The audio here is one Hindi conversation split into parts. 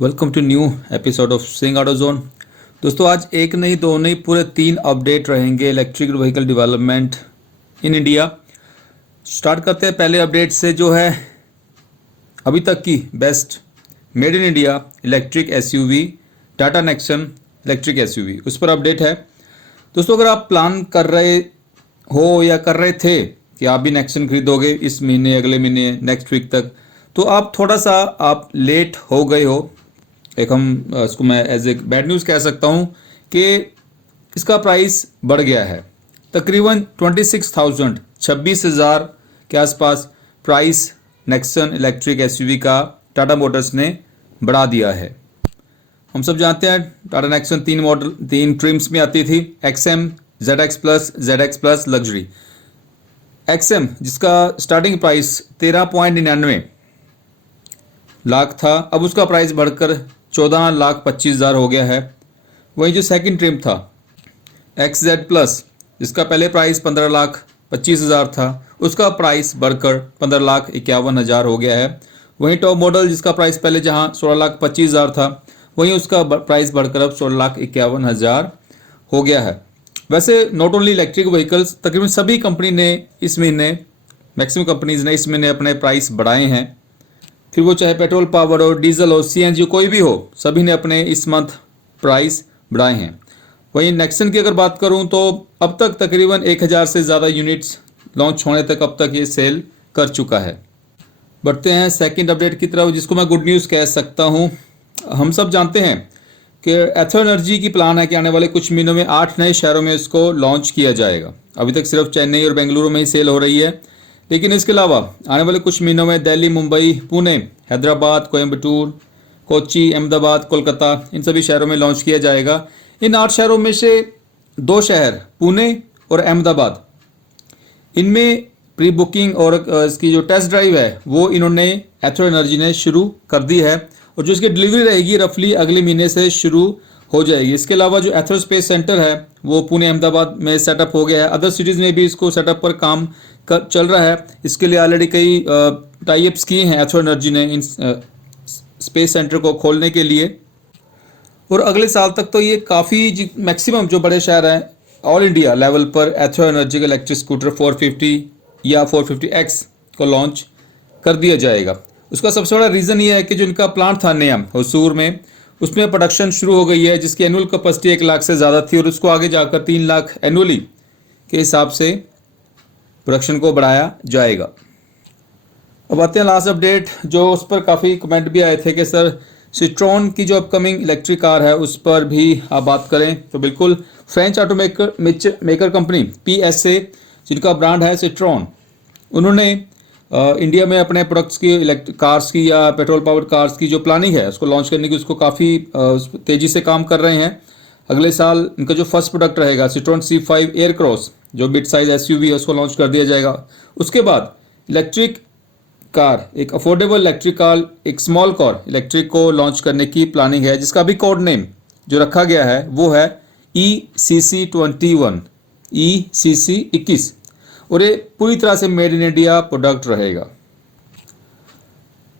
Welcome to new episode of sing auto zone. दोस्तों आज एक नहीं दो नहीं पूरे 3 अपडेट रहेंगे electric vehicle development in India. Start करते हैं पहले अपडेट से जो है अभी तक की best made in India electric SUV Tata Nexon electric SUV, उस पर अपडेट है। दोस्तों अगर आप प्लान कर रहे हो या कर रहे थे कि आप भी नेक्सन खरीदोगे इस महीने, अगले महीने, नेक्स्ट वीक तक, तो आप थोड़ा सा आप लेट हो गए हो। एक हम इसको मैं एज ए बैड न्यूज़ कह सकता हूँ कि इसका प्राइस बढ़ गया है। तकरीबन 26,000 के आसपास प्राइस नेक्सन इलेक्ट्रिक एसयूवी का टाटा मोटर्स ने बढ़ा दिया है। हम सब जानते हैं टाटा नेक्सन 3 ट्रिम्स में आती थी, XM, ZX plus, ZX plus luxury. XM जिसका स्टार्टिंग प्राइस 13.99 लाख था, अब उसका प्राइस बढ़कर 14,25,000 हो गया है। वहीं जो सेकंड ट्रिम था XZ प्लस, जिसका पहले प्राइस 15,25,000 था, उसका प्राइस बढ़कर 15,51,000 हो गया है। वहीं टॉप मॉडल जिसका प्राइस पहले जहां 16,25,000 था, वहीं उसका प्राइस बढ़कर अब 16,51,000 हो गया है। वैसे नॉट ओनली इलेक्ट्रिक व्हीकल्स, तकरीबन सभी कंपनी ने इस महीने, मैक्सिमम कंपनीज ने इस महीने अपने प्राइस बढ़ाए हैं। फिर वो चाहे पेट्रोल पावर हो, डीजल हो, CNG कोई भी हो, सभी ने अपने इस मंथ प्राइस बढ़ाए हैं। वहीं नेक्सन की अगर बात करूं तो अब तक तकरीबन 1,000 से ज़्यादा यूनिट्स लॉन्च होने तक अब तक ये सेल कर चुका है। बढ़ते हैं सेकंड अपडेट की तरफ, जिसको मैं गुड न्यूज़ कह सकता हूं। हम सब जानते हैं कि एथो एनर्जी की प्लान है कि आने वाले कुछ महीनों में 8 नए शहरों में इसको लॉन्च किया जाएगा। अभी तक सिर्फ चेन्नई और बेंगलुरु में ही सेल हो रही है, लेकिन इसके अलावा आने वाले कुछ महीनों में दिल्ली, मुंबई, पुणे, हैदराबाद, कोयम्बटूर, कोच्चि, अहमदाबाद, कोलकाता, इन सभी शहरों में लॉन्च किया जाएगा। इन 8 शहरों में से 2 शहर पुणे और अहमदाबाद, इनमें प्री बुकिंग और इसकी जो टेस्ट ड्राइव है वो इन्होंने एथो एनर्जी ने शुरू कर दी है, और जो इसकी डिलीवरी रहेगी रफली अगले महीने से शुरू हो जाएगी। इसके अलावा जो एथो स्पेस सेंटर है वो पुणे, अहमदाबाद में सेटअप हो गया है। अदर सिटीज़ में भी इसको सेटअप पर काम चल रहा है। इसके लिए ऑलरेडी कई टाई अप्स किए हैं एथो एनर्जी ने इन स्पेस सेंटर को खोलने के लिए, और अगले साल तक तो ये काफ़ी मैक्सिमम जो बड़े शहर हैं ऑल इंडिया लेवल पर एथो एनर्जी का इलेक्ट्रिक स्कूटर 450 या 450X को लॉन्च कर दिया जाएगा। उसका सबसे बड़ा रीज़न ये है कि जो इनका प्लांट था नया हुसूर में, उसमें प्रोडक्शन शुरू हो गई है, जिसकी एनुअल कैपेसिटी 1 लाख से ज़्यादा थी, और उसको आगे जाकर 3 लाख एनुअली के हिसाब से प्रोडक्शन को बढ़ाया जाएगा। अब आते हैं लास्ट अपडेट, जो उस पर काफ़ी कमेंट भी आए थे कि सर सिट्रॉन की जो अपकमिंग इलेक्ट्रिक कार है उस पर भी आप बात करें। तो बिल्कुल, फ्रेंच मेकर कंपनी PSA, जिनका ब्रांड है सिट्रॉन, उन्होंने इंडिया में अपने प्रोडक्ट्स की इलेक्ट्रिक कार्स की या पेट्रोल पावर्ड कार्स की जो प्लानिंग है उसको लॉन्च करने की, उसको काफ़ी तेज़ी से काम कर रहे हैं। अगले साल इनका जो फर्स्ट प्रोडक्ट रहेगा सिट्रॉन C5 एयरक्रॉस, जो मिड साइज SUV है, उसको लॉन्च कर दिया जाएगा। उसके बाद इलेक्ट्रिक कार, एक अफोर्डेबल इलेक्ट्रिक कार, एक स्मॉल कार इलेक्ट्रिक को लॉन्च करने की प्लानिंग है, जिसका भी कोड नेम जो रखा गया है वो है ECC21, ECC21, और ये पूरी तरह से मेड इन इंडिया प्रोडक्ट रहेगा।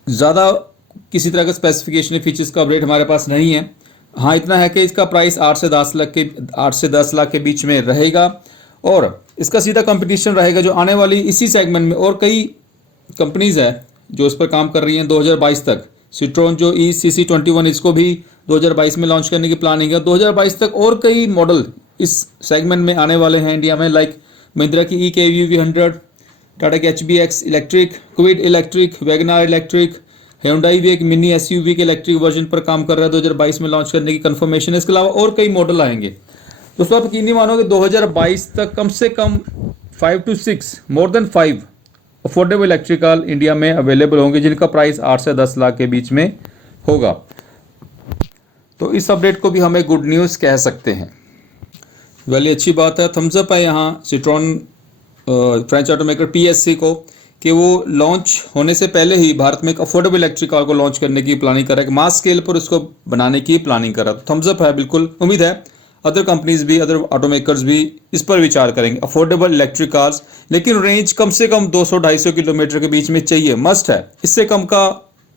ज़्यादा किसी तरह का स्पेसिफिकेशन फीचर्स का अपडेट हमारे पास नहीं है। हाँ, इतना है कि इसका प्राइस 8 से 10 लाख के बीच में रहेगा, और इसका सीधा कंपटीशन रहेगा जो आने वाली इसी सेगमेंट में और कई कंपनीज है जो इस पर काम कर रही हैं 2022 तक। सिट्रॉन जो ECC21, इसको भी 2022 में लॉन्च करने की प्लानिंग है। 2022 तक और कई मॉडल इस सेगमेंट में आने वाले हैं इंडिया में, लाइक महिंद्रा की EKV100, टाटा की HBX electric, Kwid electric, WagonR electric, Hyundai भी एक मिनी SUV के इलेक्ट्रिक वर्जन पर काम कर रहा है 2022 में लॉन्च करने की कंफर्मेशन है। इसके अलावा और कई मॉडल आएंगे। दोस्तों आप यकीन नहीं मानोगे, 2022 तक कम से कम 5 to 6 more than 5 affordable electric car India में अवेलेबल होंगे, जिनका प्राइस 8 से 10 लाख के बीच में होगा। तो इस अपडेट को भी हमें गुड न्यूज़ कह सकते हैं। वाली अच्छी बात है, थम्स अप है यहाँ सिट्रॉन फ्रेंच ऑटोमेकर PSA को, कि वो लॉन्च होने से पहले ही भारत में एक अफोर्डेबल इलेक्ट्रिक कार को लॉन्च करने की प्लानिंग कर रहा है, मास स्केल पर उसको बनाने की प्लानिंग कर रहा है। तो थम्स अप है, बिल्कुल उम्मीद है अदर कंपनीज भी, अदर ऑटोमेकर्स भी इस पर विचार करेंगे। अफोर्डेबल इलेक्ट्रिक कार्स, लेकिन रेंज कम से कम 200-250 किलोमीटर के बीच में चाहिए, मस्ट है। इससे कम का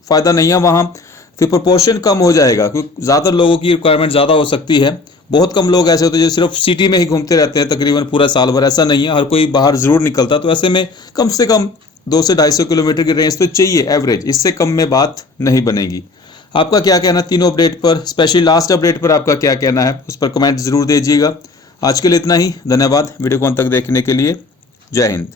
फ़ायदा नहीं है वहाँ। फिर प्रोपोर्शन कम हो जाएगा, क्योंकि ज़्यादातर लोगों की रिक्वायरमेंट ज़्यादा हो सकती है। बहुत कम लोग ऐसे होते हैं जो सिर्फ सिटी में ही घूमते रहते हैं तकरीबन पूरा साल भर, ऐसा नहीं है, हर कोई बाहर ज़रूर निकलता। तो ऐसे में कम से कम 200 से 250 किलोमीटर की रेंज तो चाहिए एवरेज, इससे कम में बात नहीं बनेगी। आपका क्या कहना तीनों अपडेट पर, स्पेशली लास्ट अपडेट पर आपका क्या कहना है, उस पर कमेंट ज़रूर दीजिएगा। आज के लिए इतना ही, धन्यवाद वीडियो को अंत तक देखने के लिए। जय हिंद।